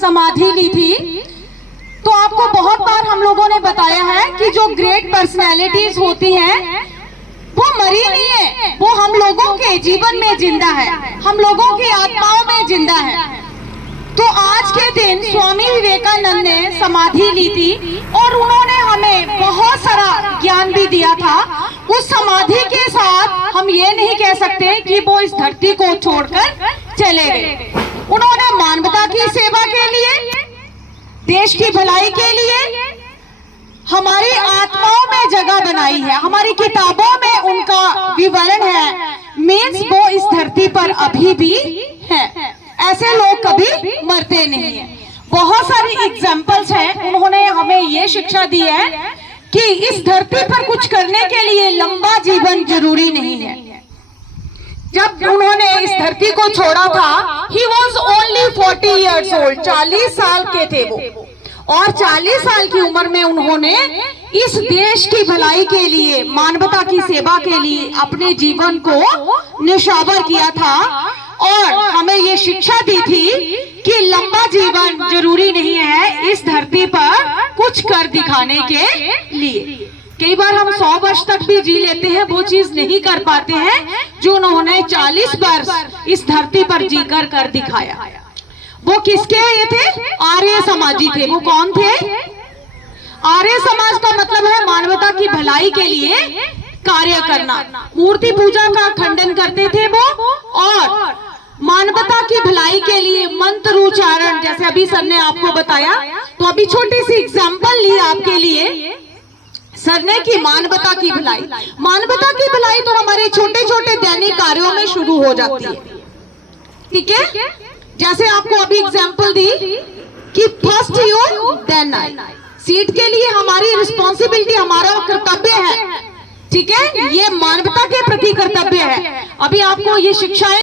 समाधि ली थी, तो आपको बहुत बार हम लोगों ने बताया है कि जो ग्रेट पर्सनैलिटीज होती हैं वो मरी नहीं है, वो हम लोगों के जीवन में जिंदा है, हम लोगों की आत्माओं में जिंदा है। तो आज के दिन स्वामी विवेकानंद ने समाधि ली थी और उन्होंने हमें बहुत सारा ज्ञान भी दिया था। उस समाधि के साथ हम ये नहीं कह सकते कि वो इस धरती को छोड़कर चले गए। उन्होंने मानवता की सेवा के लिए, देश की भलाई के लिए हमारी आत्माओं में जगह बनाई है, हमारी किताबों में उनका विवरण है। मीन्स वो इस धरती पर अभी भी है, ऐसे लोग कभी मरते नहीं हैं। बहुत सारी एग्जाम्पल्स हैं। उन्होंने हमें ये शिक्षा दी है कि इस धरती पर कुछ करने के लिए लंबा जीवन जरूरी नहीं है। जब उन्होंने इस धरती को छोड़ा था, he was only 40 years old, 40 साल के थे वो, और 40 साल की उम्र में उन्होंने इस देश की भलाई के लिए, मानवता की सेवा के लिए अपने जीवन को निशावर किया था और हमें ये शिक्षा दी थी कि लंबा जीवन जरूरी नहीं है इस धरती पर कुछ कर दिखाने के लिए। कई बार हम 100 वर्ष तक भी जी लेते हैं, वो चीज नहीं कर पाते हैं जो उन्होंने 40 वर्ष इस धरती पर जीकर कर दिखाया। वो किसके ये थे? आर्य समाजी थे। वो कौन थे? आर्य समाज का मतलब है मानवता की भलाई के लिए कार्य करना। मूर्ति पूजा का खंडन करते थे वो, और मानवता की भलाई के लिए मंत्र उच्चारण, जैसे अभी सर ने आपको बताया। तो अभी छोटी सी एग्जांपल ली आपके लिए सर ने कि मानवता की भलाई, मानवता की भलाई तो हमारे छोटे छोटे दैनिक कार्यों में शुरू हो जाती है। ठीक है, जैसे आपको अभी एग्जांपल दी कि first you then I, seat के लिए हमारी रिस्पॉन्सिबिलिटी, हमारा कर्तव्य है। ठीक है, ये मानवता के प्रति कर्तव्य है। अभी आपको ये शिक्षाएं